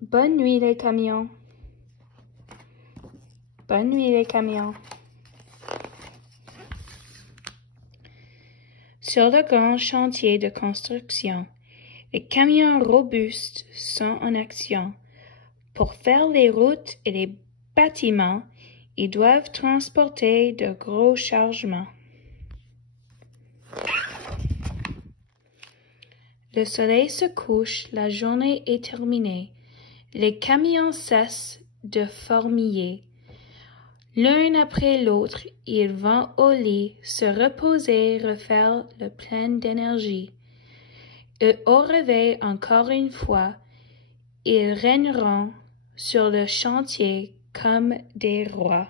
Bonne nuit les camions. Bonne nuit les camions. Sur le grand chantier de construction, les camions robustes sont en action. Pour faire les routes et les bâtiments, ils doivent transporter de gros chargements. Le soleil se couche, la journée est terminée. Les camions cessent de fourmiller. L'un après l'autre, ils vont au lit, se reposer, refaire le plein d'énergie. Et au réveil, encore une fois, ils régneront sur le chantier comme des rois.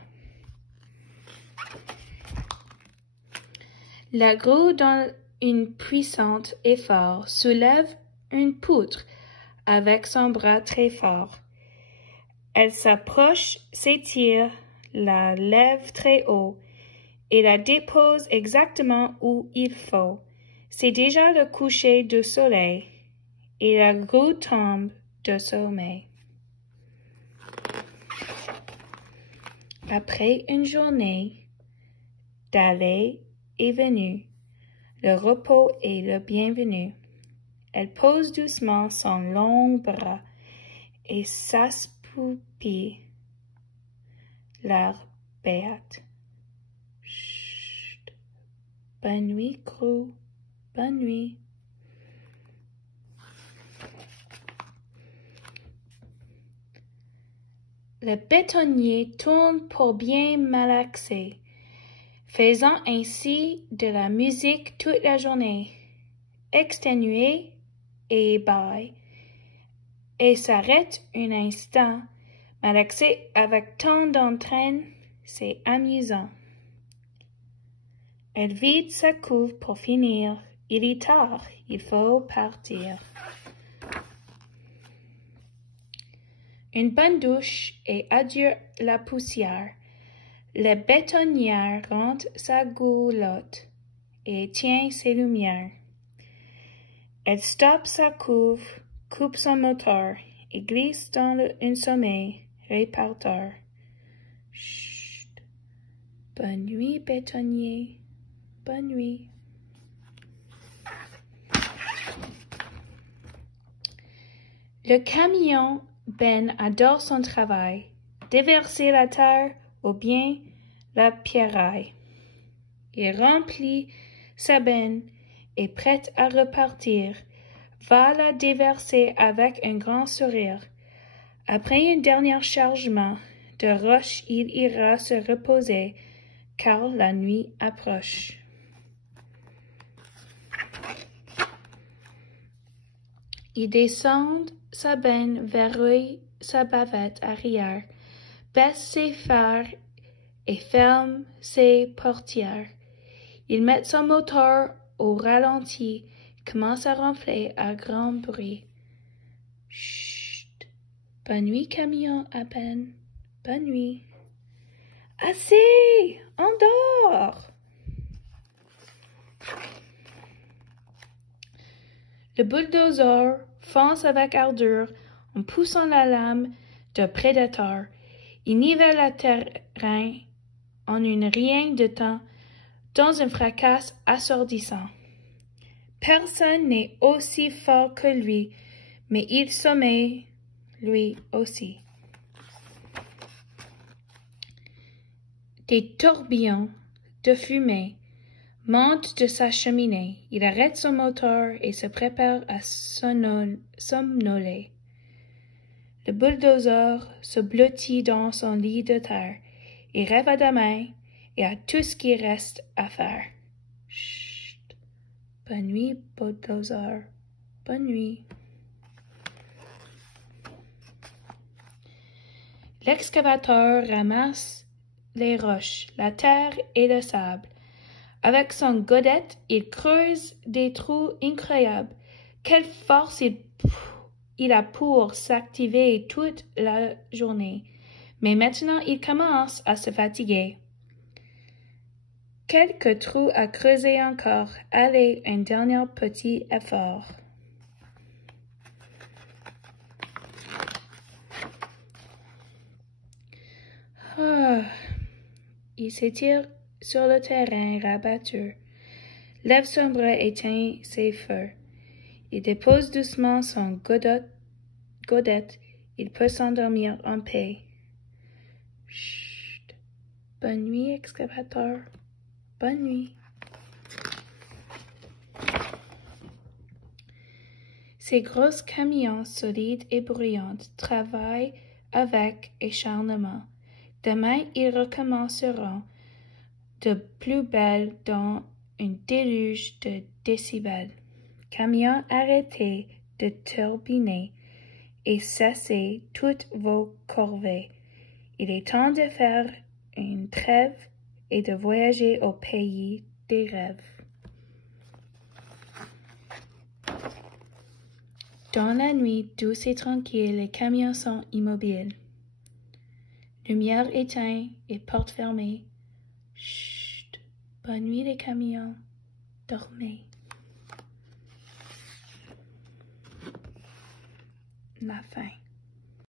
La grue, dans un puissant effort, soulève une poutre avec son bras très fort. Elle s'approche, s'étire, la lève très haut et la dépose exactement où il faut. C'est déjà le coucher du soleil et la grue tombe de sommeil. Après une journée d'aller et venue, le repos est le bienvenu. Elle pose doucement son long bras et s'assoupit, l'air béate. Chut. Bonne nuit, grue. Bonne nuit. Le bétonnier tourne pour bien malaxer, faisant ainsi de la musique toute la journée, exténué et bâille, et s'arrête un instant, malaxé avec tant d'entrain, c'est amusant. Elle vide sa couve pour finir, il est tard, il faut partir. Une bonne douche et adieu la poussière. Le bétonnière rentre sa goulotte et tient ses lumières. Elle stoppe sa couve, coupe son moteur et glisse dans un sommeil réparateur. Chut. Bonne nuit, bétonnier. Bonne nuit. Le camion Ben adore son travail, déverser la terre ou bien la pierraille. Il remplit sa benne et prête à repartir, va la déverser avec un grand sourire. Après un dernier chargement de roche, il ira se reposer, car la nuit approche. Il descend sa benne, verrouille sa bavette arrière, baisse ses phares et ferme ses portières. Il met son moteur au ralenti, commence à ronfler à grand bruit. Chut! Bonne nuit, camion à peine. Bonne nuit. Assez! Endors! Le bulldozer fonce avec ardeur en poussant la lame de prédateur. Il nivelle le terrain en un rien de temps dans un fracas assourdissant. Personne n'est aussi fort que lui, mais il sommeille, lui aussi. Des tourbillons de fumée monte de sa cheminée. Il arrête son moteur et se prépare à somnoler. Le bulldozer se blottit dans son lit de terre. Il rêve à demain et à tout ce qui reste à faire. Chut! Bonne nuit, bulldozer. Bonne nuit. L'excavateur ramasse les roches, la terre et le sable. Avec son godette, il creuse des trous incroyables. Quelle force il a pour s'activer toute la journée. Mais maintenant, il commence à se fatiguer. Quelques trous à creuser encore. Allez, un dernier petit effort. Ah. Il s'étire sur le terrain rabattu, lève son bras et éteint ses feux. Il dépose doucement son godette. Il peut s'endormir en paix. Chut. Bonne nuit, excavateur. Bonne nuit. Ces gros camions solides et bruyants travaillent avec acharnement. Demain, ils recommenceront de plus belle dans un déluge de décibels. Camions, arrêtez de turbiner et cessez toutes vos corvées. Il est temps de faire une trêve et de voyager au pays des rêves. Dans la nuit douce et tranquille, les camions sont immobiles. Lumière éteinte et porte fermée. Chut. Bonne nuit les camions. Dormez. La fin.